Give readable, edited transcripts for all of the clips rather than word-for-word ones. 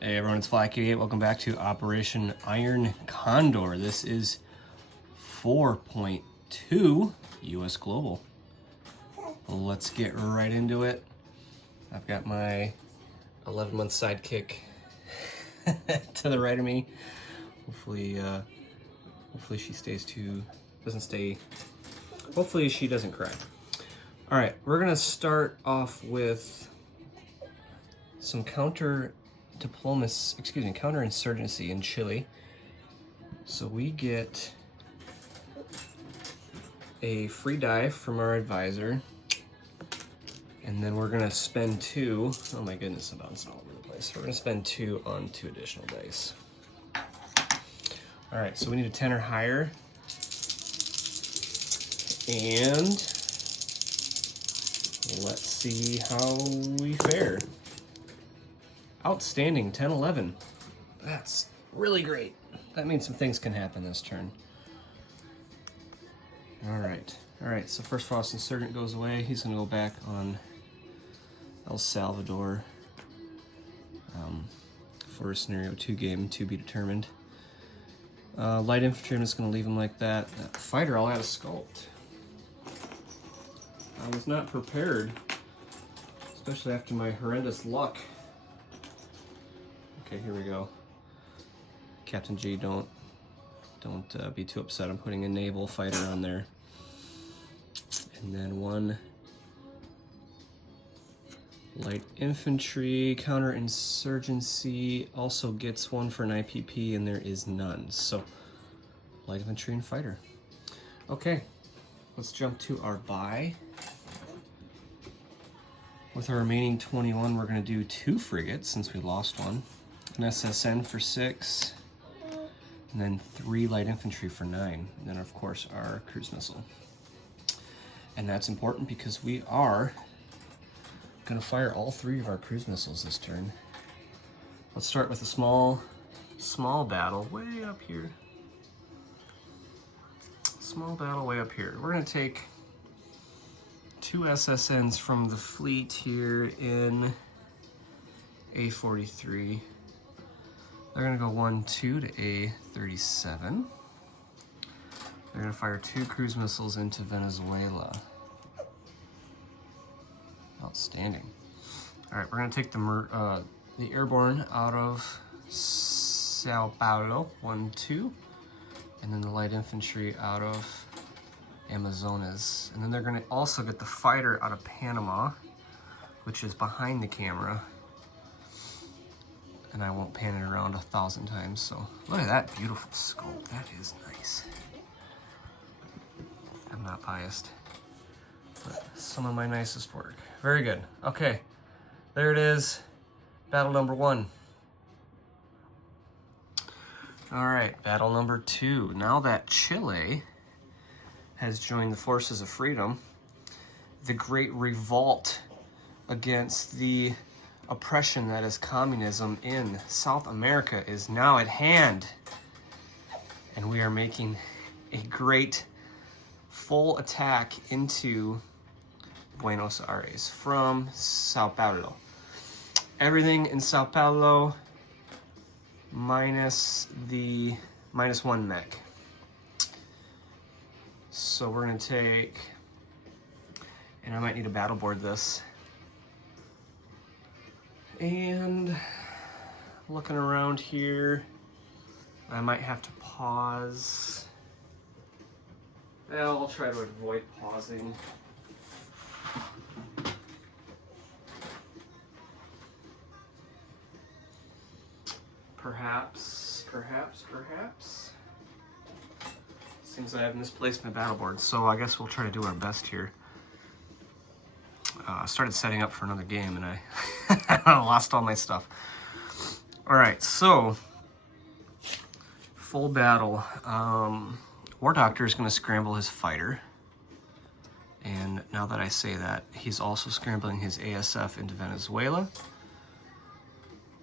Hey everyone, it's Flack88. Welcome back to Operation Iron Condor. This is 4.2 US Global. Let's get right into it. I've got my 11-month sidekick to the right of me. Hopefully she hopefully she doesn't cry. All right, we're gonna start off with some counterinsurgency in Chile. So we get a free dive from our advisor, and then we're gonna spend 2. Oh my goodness, I'm bouncing all over the place. We're gonna spend 2 on 2 additional dice. All right, so we need a 10 or higher, and let's see how we fare. Outstanding, 10-11. That's really great. That means some things can happen this turn. All right, so first Frost Insurgent goes away. He's gonna go back on El Salvador for a scenario 2 game, to be determined. Light infantry, I'm just gonna leave him like that. Fighter, I'll add a sculpt. I was not prepared, especially after my horrendous luck. Okay, here we go. Captain G, don't be too upset. I'm putting a naval fighter on there. And then 1 light infantry. Counterinsurgency also gets 1 for an IPP, and there is none. So light infantry and fighter. Okay, let's jump to our buy. With our remaining 21, we're gonna do 2 frigates since we lost 1. An SSN for 6, and then 3 light infantry for 9, and then of course our cruise missile. And that's important because we are gonna fire all 3 of our cruise missiles this turn. Let's start with a small battle way up here. Small battle way up here. We're gonna take 2 SSNs from the fleet here in A43. They're gonna go 1-2 to A37. They're gonna fire 2 cruise missiles into Venezuela. Outstanding. All right, we're gonna take the airborne out of Sao Paulo, 1-2, and then the light infantry out of Amazonas. And then they're gonna also get the fighter out of Panama, which is behind the camera. And I won't pan it around 1,000 times, so look at that beautiful sculpt. That is nice. I'm not biased, but some of my nicest work. Very good. Okay, there it is. Battle number 1. All right, battle number 2. Now that Chile has joined the forces of freedom, the great revolt against the oppression that is communism in South America is now at hand. And we are making a great full attack into Buenos Aires from Sao Paulo. Everything in Sao Paulo minus the -1 mech. So we're gonna take, and I might need to battle board this. And looking around here, I might have to pause. Well, I'll try to avoid pausing. Perhaps. Seems I have misplaced my battle board, so I guess we'll try to do our best here. I started setting up for another game and I lost all my stuff. All right, so full battle. War Doctor is going to scramble his fighter. And now that I say that, he's also scrambling his ASF into Venezuela.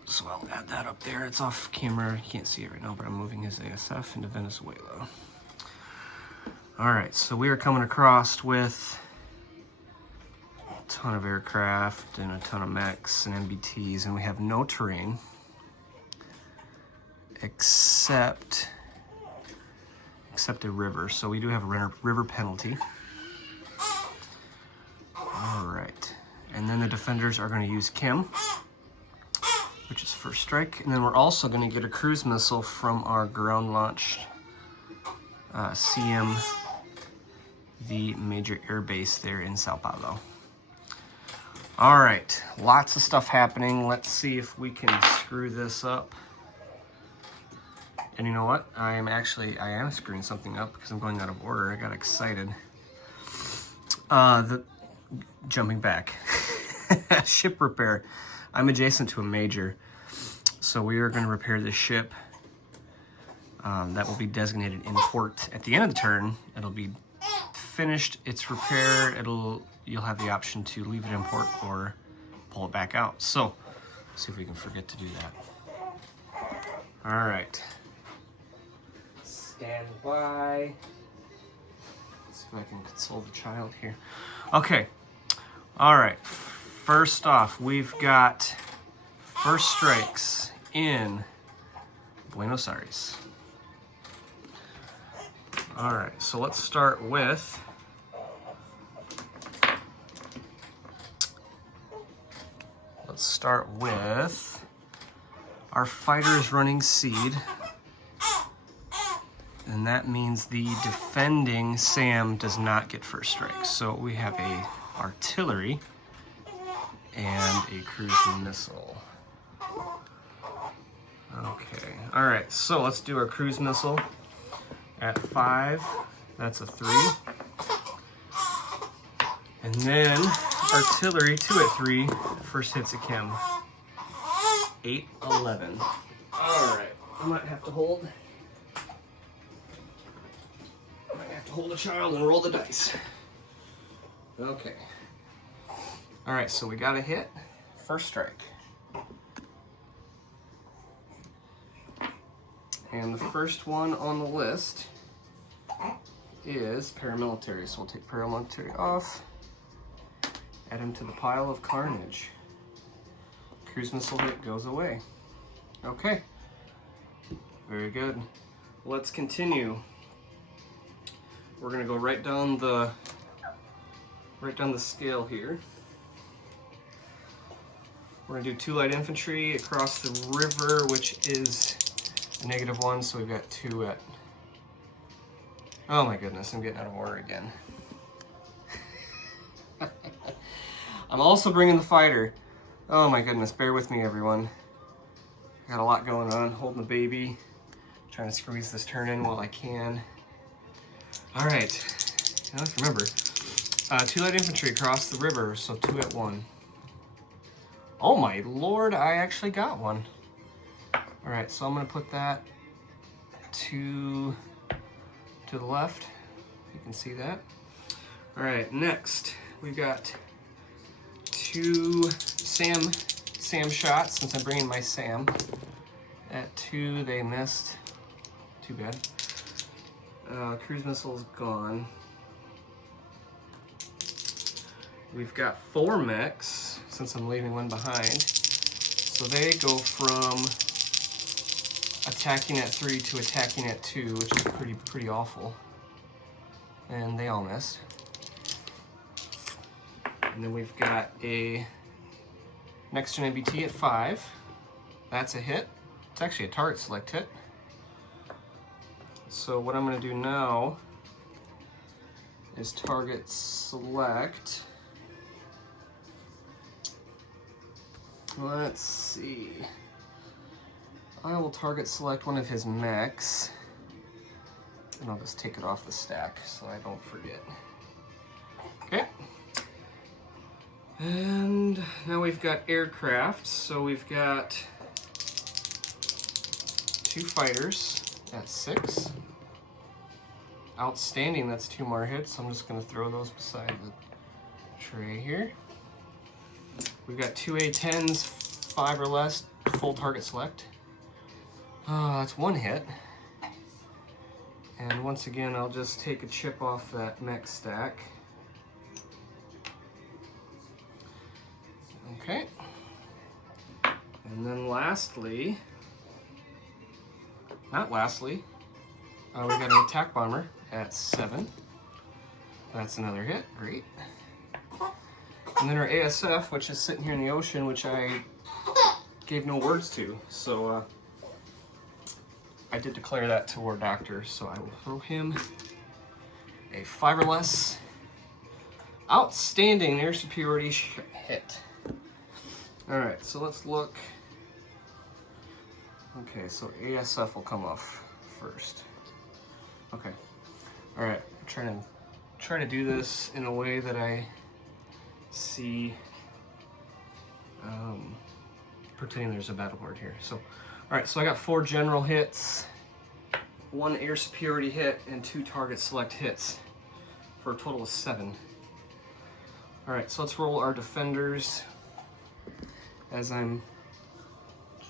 So I'll add that up there. It's off camera. You can't see it right now, but I'm moving his ASF into Venezuela. All right, so we are coming across with ton of aircraft and a ton of mechs and MBTs, and we have no terrain. except a river. So we do have a river penalty. All right. And then the defenders are going to use Kim, which is first strike. And then we're also going to get a cruise missile from our ground launched CM, the major air base there in Sao Paulo. All right, lots of stuff happening. Let's see if we can screw this up. And you know what? I am screwing something up because I'm going out of order. I got excited. Jumping back. Ship repair. I'm adjacent to a major, so we are going to repair this ship. That will be designated in port. At the end of the turn, it'll be finished its repair. You'll have the option to leave it in port or pull it back out. So, let's see if we can forget to do that. All right. Stand by. Let's see if I can console the child here. Okay. All right. First off, we've got first strikes in Buenos Aires. All right. So let's start with our fighters running seed, and that means the defending SAM does not get first strike. So we have a artillery and a cruise missile. Okay, all right, so let's do our cruise missile at 5. That's a 3. And then artillery 2 at 3. First hits a Kim. 8, 11. All right, I might have to hold a child and roll the dice. Okay. All right, so we got a hit. First strike. And the first one on the list is paramilitary. So we'll take paramilitary off. Add him to the pile of carnage. Cruise missile hit goes away. Okay. Very good. Let's continue. We're gonna go right down the scale here. We're gonna do 2 light infantry across the river, which is a -1, so we've got 2 at... Oh my goodness, I'm getting out of order again. I'm also bringing the fighter. Oh my goodness, bear with me everyone. I got a lot going on, holding the baby, trying to squeeze this turn in while I can. All right, now let's remember. 2 light infantry across the river, so 2 at 1. Oh my lord, I actually got one. All right, so I'm gonna put that to the left. You can see that. All right, next we've got 2 SAM shots, since I'm bringing my SAM. At 2, they missed. Too bad. Cruise missile's gone. We've got 4 mechs, since I'm leaving one behind. So they go from attacking at 3 to attacking at 2, which is pretty awful. And they all missed. And then we've got a next gen MBT at 5. That's a hit. It's actually a target select hit. So what I'm going to do now is target select. Let's see. I will target select one of his mechs, and I'll just take it off the stack so I don't forget. Okay. And now we've got aircraft. So we've got 2 fighters at 6. Outstanding, that's 2 more hits. I'm just going to throw those beside the tray here. We've got 2 A-10s, 5 or less, full target select. That's 1 hit. And once again, I'll just take a chip off that mech stack. Okay. And then lastly, not lastly, we got an attack bomber at 7. That's another hit, great. And then our ASF, which is sitting here in the ocean, which I gave no words to. So I did declare that to War Doctor, so I will throw him a fiberless, outstanding air superiority hit. All right, so let's look. Okay, so ASF will come off first. Okay, all right, I'm trying to do this in a way that I see, pretending there's a battle board here. So, all right, so I got 4 general hits, 1 air superiority hit, and 2 target select hits for a total of 7. All right, so let's roll our defenders as I'm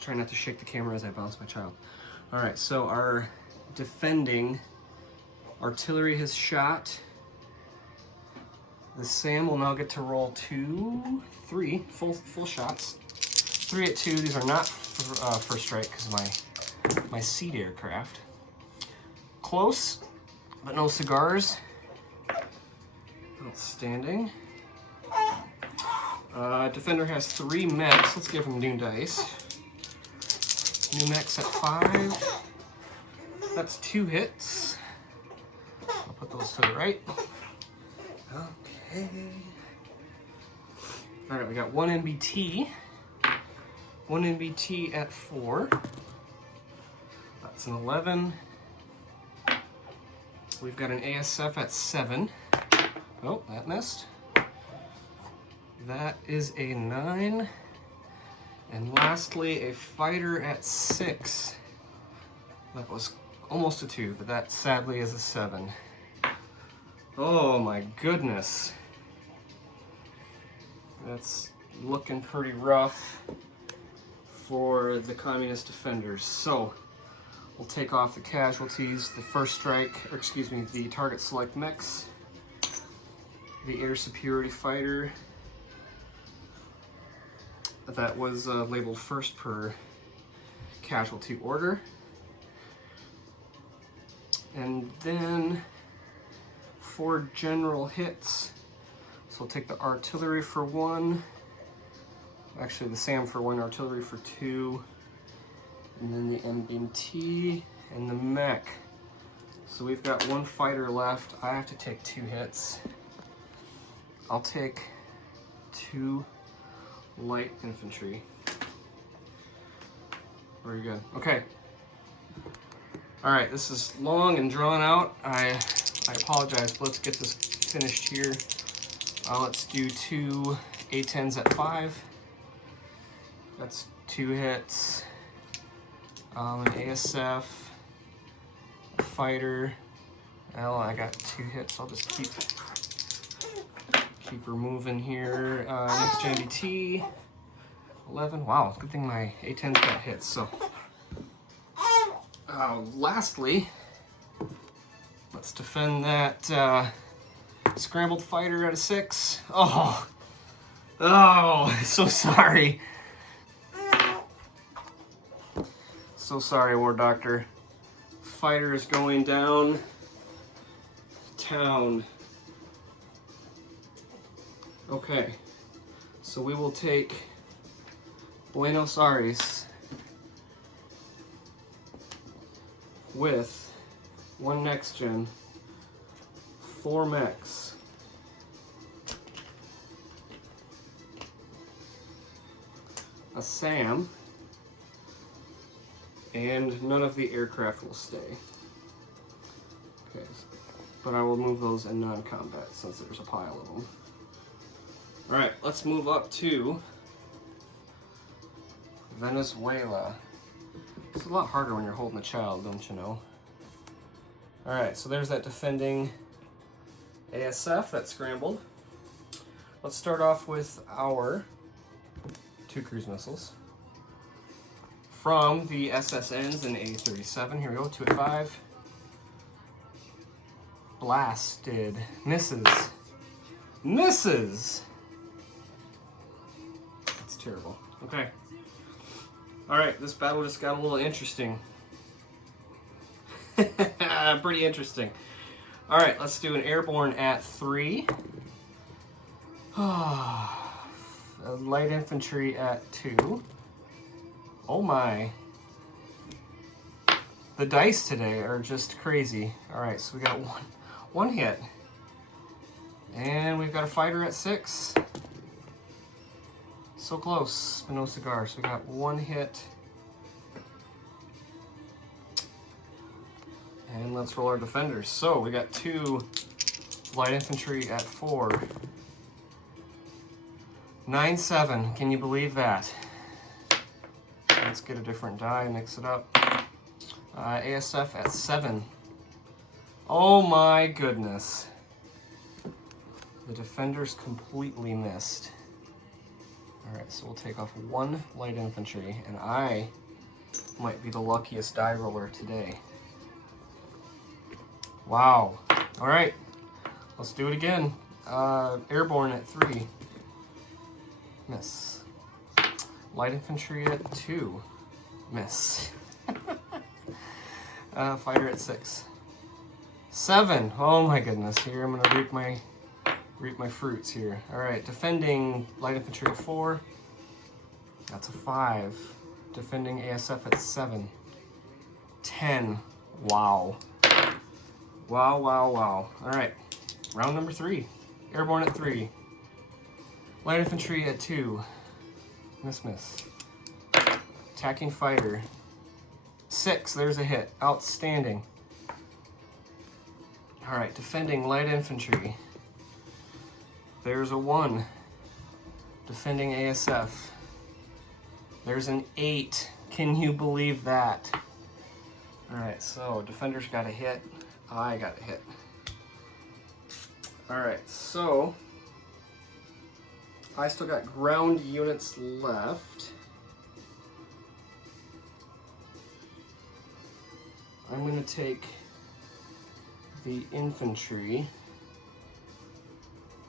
trying not to shake the camera as I bounce my child. All right, so our defending artillery has shot. The SAM will now get to roll 3 full shots. 3 at 2. These are not first strike because my seed aircraft. Close, but no cigars. Outstanding. Defender has 3 mechs. Let's give him new dice. New mechs at 5. That's 2 hits. I'll put those to the right. Okay. All right, we got 1 NBT. 1 NBT at 4. That's an 11. We've got an ASF at 7. Oh, that missed. That is a 9. And lastly, a fighter at 6. That was almost a 2, but that sadly is a 7. Oh my goodness. That's looking pretty rough for the communist defenders. So we'll take off the casualties, the first strike, or excuse me, the target select mechs, the air superiority fighter that was labeled first per casualty order. And then 4 general hits. So we'll take the artillery for 1, actually the SAM for 1, artillery for 2, and then the MBT and the mech. So we've got 1 fighter left. I have to take 2 hits. I'll take 2 light infantry. Very good. Okay. All right, this is long and drawn out. I apologize, but let's get this finished here. Let's do 2 A-10s at 5. That's 2 hits. An ASF, a fighter. Well, I got 2 hits. I'll just keep removing here. Next gen BT, 11. Wow, good thing my A-10s got hits. So, lastly, let's defend that scrambled fighter at a 6. Oh, so sorry. So sorry, War Doctor. Fighter is going down town. Okay, so we will take Buenos Aires with 1 next gen, 4 mechs, a SAM, and none of the aircraft will stay. Okay, but I will move those in non-combat since there's a pile of them. All right, let's move up to Venezuela. It's a lot harder when you're holding a child, don't you know? All right, so there's that defending ASF that scrambled. Let's start off with our 2 cruise missiles from the SSNs and A-37. Here we go, 2 at 5. Blasted. Misses. Misses! That's terrible. Okay. Alright, this battle just got a little interesting. Pretty interesting. All right, let's do an airborne at 3. Light infantry at 2. Oh my. The dice today are just crazy. All right, so we got one hit. And we've got a fighter at 6. So close, but no cigar. So we got 1 hit. And let's roll our defenders. So we got 2 light infantry at 4. 9-7. Can you believe that? Let's get a different die, mix it up. ASF at 7. Oh my goodness. The defenders completely missed. Alright, so we'll take off 1 light infantry, and I might be the luckiest die roller today. Wow. Alright, let's do it again. Airborne at 3. Miss. Light infantry at 2. Miss. Fighter at 6. 7. Oh my goodness. Here I'm gonna reap my fruits here. Alright, defending light infantry at 4. That's a 5. Defending ASF at 7. 10. Wow. Wow, wow, wow. Alright. Round number 3. Airborne at 3. Light infantry at 2. Miss. Attacking fighter. 6. There's a hit. Outstanding. Alright, defending light infantry. There's a 1. Defending ASF. There's an 8. Can you believe that? Alright, so defenders got a hit. I got a hit. Alright, so I still got ground units left. I'm going to take the infantry.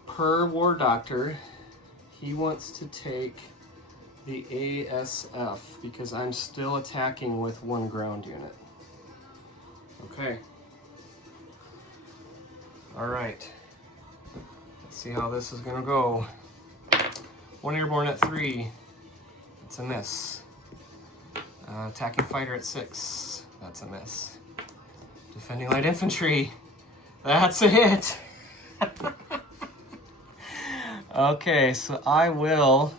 Per War Doctor, he wants to take the ASF because I'm still attacking with 1 ground unit. Okay. Alright. Let's see how this is going to go. 1 airborne at 3. That's a miss. Attacking fighter at 6. That's a miss. Defending light infantry. That's a hit. Okay, so I will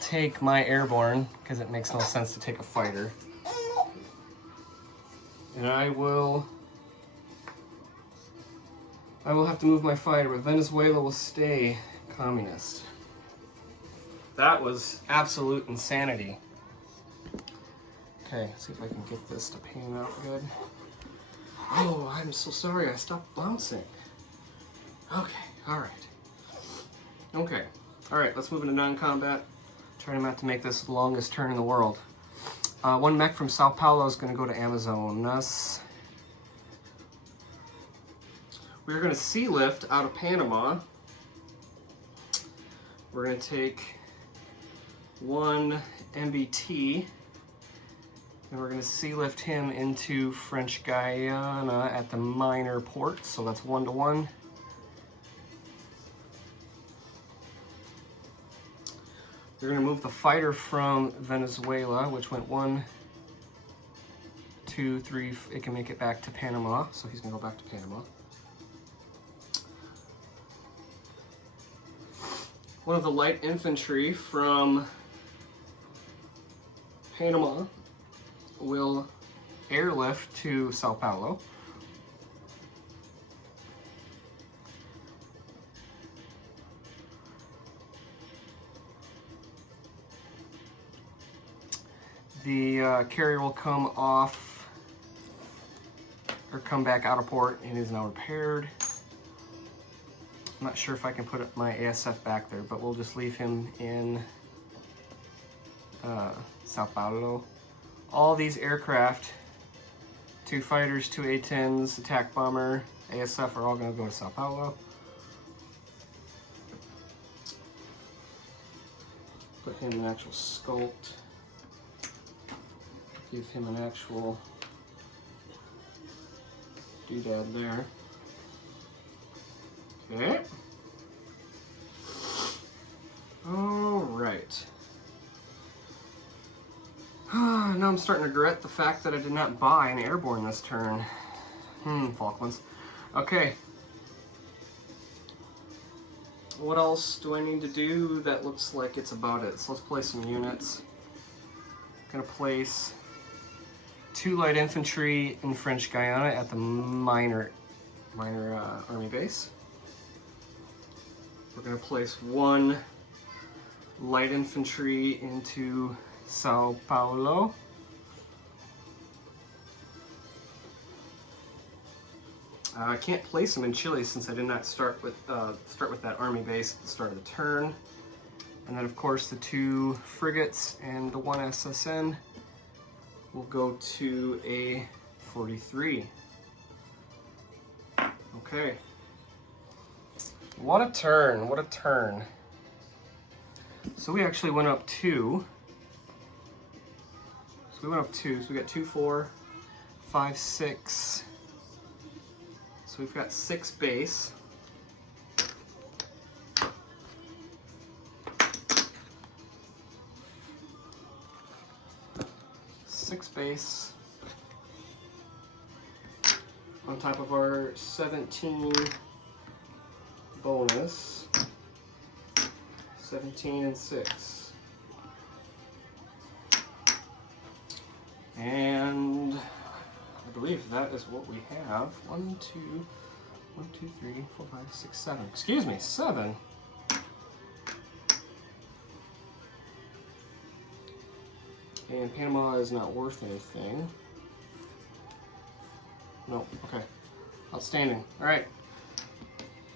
take my airborne because it makes no sense to take a fighter. And I will have to move my fighter, but Venezuela will stay communist. That was absolute insanity. Okay, see if I can get this to pan out good. Oh, I'm so sorry, I stopped bouncing. Okay, alright. Okay, alright, let's move into non-combat. Trying not to make this the longest turn in the world. 1 mech from Sao Paulo is going to go to Amazonas. We're going to sea lift out of Panama. We're going to take 1 MBT. And we're going to sea lift him into French Guiana at the minor port. So that's 1-1. We're going to move the fighter from Venezuela, which went 1, 2, 3. It can make it back to Panama, so he's going to go back to Panama. One of the light infantry from Panama will airlift to Sao Paulo. The carrier will come off or come back out of port and is now repaired. I'm not sure if I can put my ASF back there, but we'll just leave him in Sao Paulo. All these aircraft, 2 fighters, 2 A-10s, attack bomber, ASF are all going to go to Sao Paulo. Put him an actual sculpt. Give him an actual doodad there. Okay. All right. Now I'm starting to regret the fact that I did not buy an airborne this turn. Falklands. Okay. What else do I need to do? That looks like it's about it. So let's place some units. I'm gonna place 2 light infantry in French Guiana at the minor army base. We're gonna place 1 light infantry into Sao Paulo. I can't place them in Chile since I did not start with that army base at the start of the turn. And then of course the 2 frigates and the 1 SSN will go to a 43. Okay. What a turn, what a turn. So we actually went up 2. So we got 2, 4, 5, 6. So we've got 6 base. On top of our 17 bonus. 17 and 6. And I believe that is what we have. 1, 2, 3, 4, 5, 6, 7. Excuse me, 7. And Panama is not worth anything. No, okay. Outstanding. All right.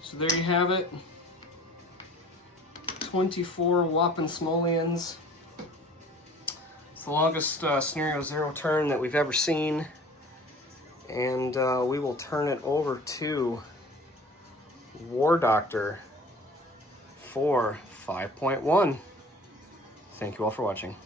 So there you have it. 24 whopping simoleons. It's the longest scenario 0 turn that we've ever seen. And we will turn it over to War Doctor for 5.1. Thank you all for watching.